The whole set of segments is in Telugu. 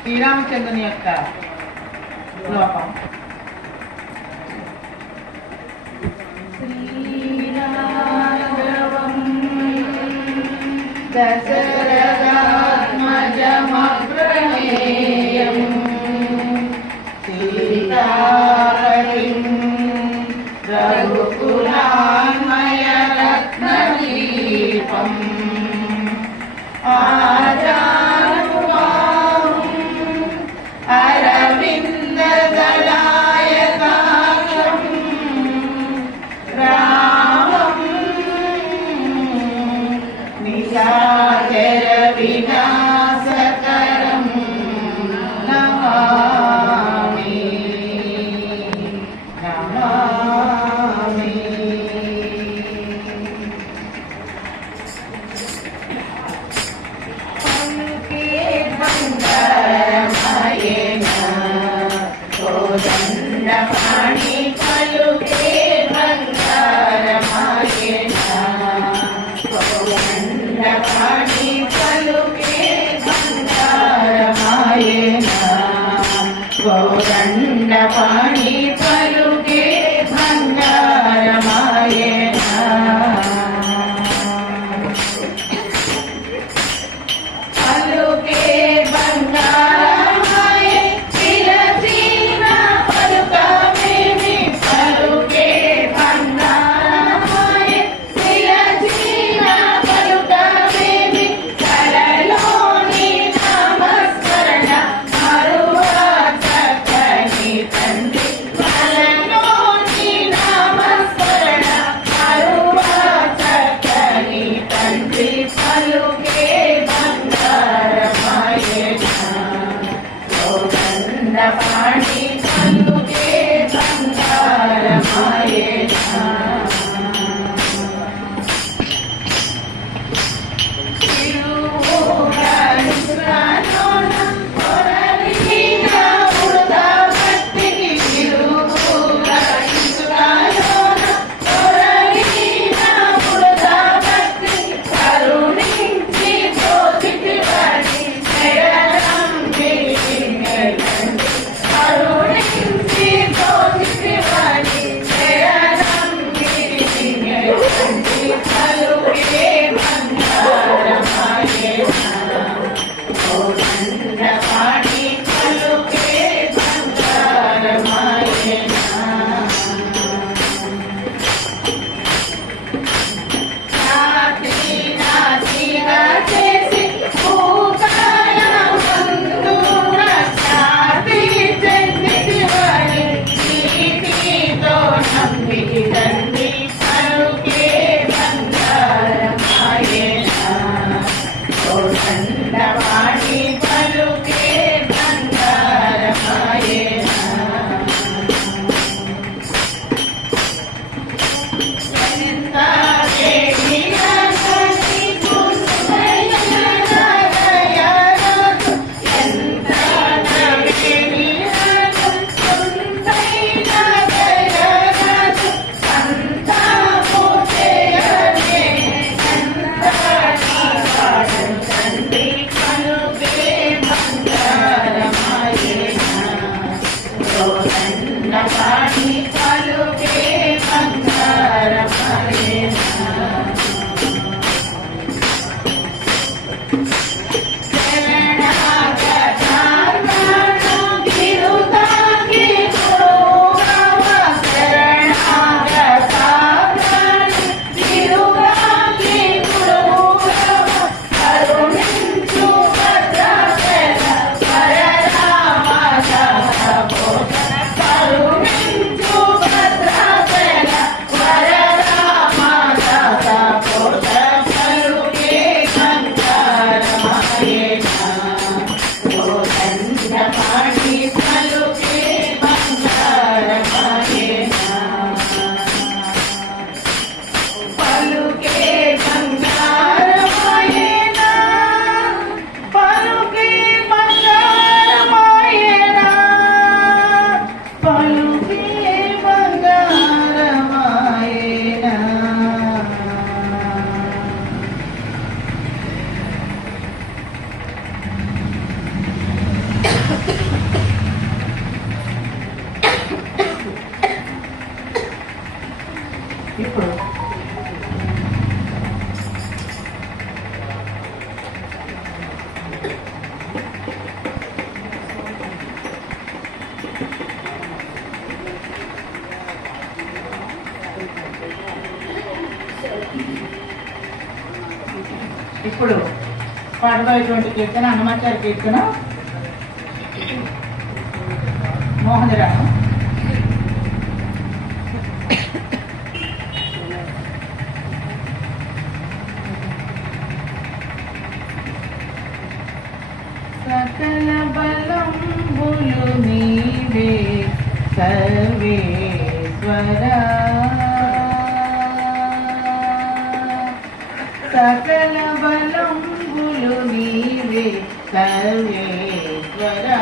శ్రీరామచంద్రుని యొక్క శ్లోకం. శ్రీరాఘవం దశరథాత్మజమప్రమేయం సీతాపతిం రఘుకులాన్మయ రత్నదీపం అరవిందదళాయతాక్షం రామం నిశాచర వినాశకరం నమామి నమామి. కోదండపాణి పలుకే బంగారమాయన కోదండపాణి పలుకే బంగారమాయన కోదండపాణి పలుకే బంగారమాయన పలుకే బంగారమాయ విరచిన పలుకమేమి పలుకే బంగారమాయ విరచిన పలుకమేమి కలలోని నామస్మరణ మరువా చక్కని తండ్రి కలలోని నామస్మరణ మరువా చక్కని తండ్రి పలుకే కోదండపాణి పలుకే బంగారమాయన తిరువుగనురాలోన కొరలిన ఉడతభక్తికి తిరువుగనురాలోన కొరలిన ఉడతభక్తికి కరుణించి పోతికి వాడి శరణం కరుణించి పోతికి వాడి శరణం పలుకే బంగారమాయన కోదండపాణి పలుకే బంగారమాయన నాటి నాటిగా చేసి పూకాల ముందున ఖ్యాతి చెందితి వాడి నీతితో నమ్మికి తండ్రి పలుకే బంగారమాయన కోదండపాణి పలుకే బంగారమాయన కోదండపాణి పలుకే బంగారమాయన ఇప్పుడు పాడబోయేటువంటి కీర్తన హనుమాచార్య కీర్తన మోహన్ రావు. సకల బలంబులు నీవే సర్వేశ్వరా, సకల బలంబులు నీవే సర్వేశ్వరా,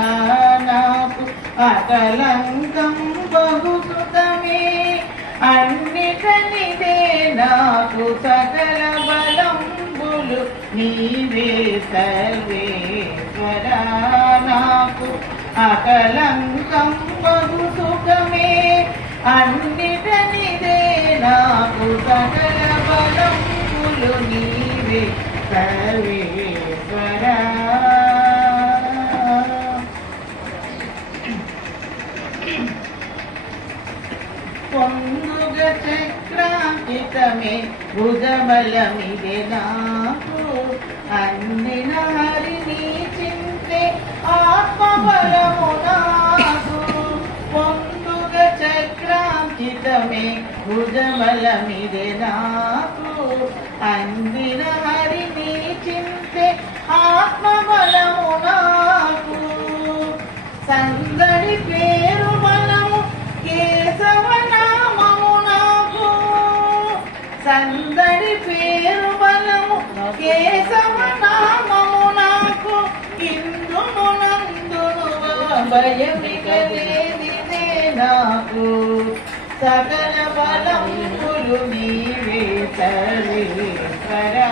నాకు అకలంకం బహుసుతమే అన్నిటనిదే నాకు సకల బలంబులు నీవే సర్వేశ్వరా, నాకు అకలంకం బహుసుతమే అన్నిటనిదే నాకు సకల బలంబులు నీవే సర్వేశ్వరా. పొందుగ చక్రాంకితమే భుజబలమిదే నాకు అందిన హరిని చింతే ఆత్మబలము నాకు. పొందుగ చక్రాంకితమే భుజబలమిదే నాకు అందిన హరిని చింతే ఆత్మబలము నాకు. సందడి పేరు బలము కేశవనామము నాకు, సందడి పేరు బలము కేశవనామము నాకు. ఇందును నందును భయమిగలేనిదే నాకు సకల బలంబులు నీవే సర్వేశ్వరా,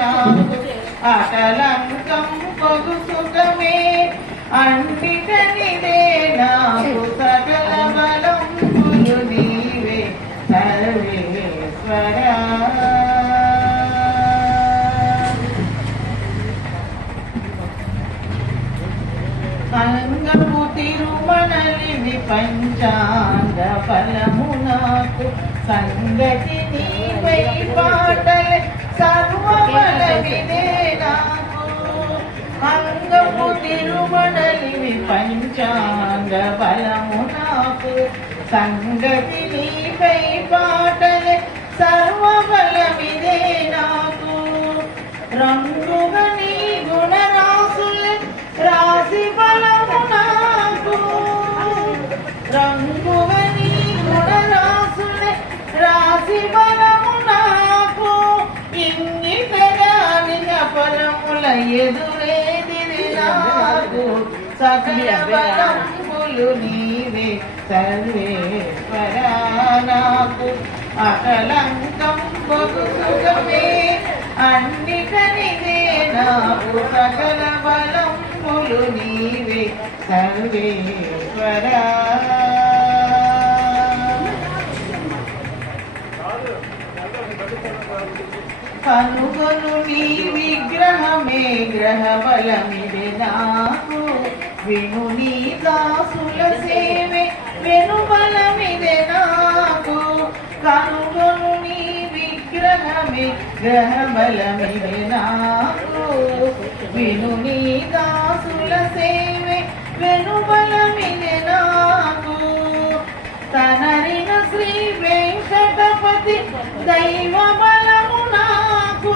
నాకు అకలంకం పగుసుకమే అన్నిటనిదే నాకు సకల బలంబులు నీవే సర్వేశ్వరా. అంగము తిరుమణలివి పంచాంగ ఫలము నాకు సంగతి నీవై పాటలే సర్వబలమిదే నాకు. అంగము తిరుమణలివి పంచాంగ బలము నాకు సంగతి నీవై పాటలే సర్వబలమిదే నాకు. రంగుగా నీ గుణరాసులే రాశి బలము నాకు, రంగుగా నీ గుణరాసులే రాశి బలము నాకు. ఇంగితరానిక ఫలముల ఎదురేదిరి నాకు సకల బలంబులు నీవే సర్వేశ్వరా, నాకు అకలంకం బహుసుకమే అన్నిటనిదే నాకు సకల బలంబులు నీవే సర్వేశ్వరా. కనుగొను నీ విగ్రహమే గ్రహ బలమిదే నాకు విను నీ దాసుల సేవే వెను బలమిదే నాకు. కనుగొను నీ విగ్రహమే గ్రహ బలమిదే నాకు విను నీ దాసుల సేవే వెను బలమిదే నాకు. తనరిన శ్రీ వెంకటపతి దైవ బలము నాకు,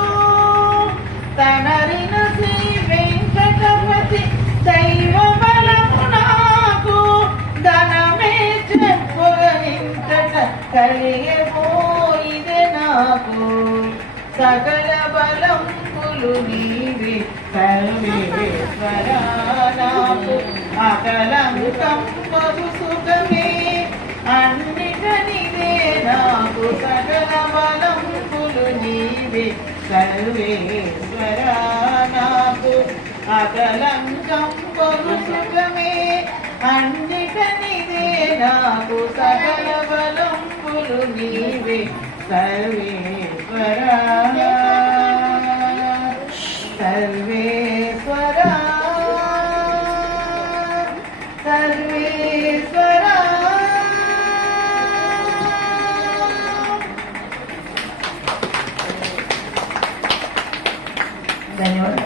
తనరిన శ్రీ వెంకటపతి దైవ బలము నాకు. ధనమే చెప్పుగనింతట కలిగిపోయిదే నాకు సకల బలంబులు నీవే సర్వేశ్వరా, నాకు అకలంకం బహుసుకమే అన్నిటనిదే నాకు సకల బలంబులు నీవే సర్వేశ్వరా, నాకు అకలంకం బహుసుకమే అన్నిటనిదే నాకు సకల బలంబులు నీవే సర్వేశ్వరా, సర్వేశ్వరా. ధన్యవాదాలు.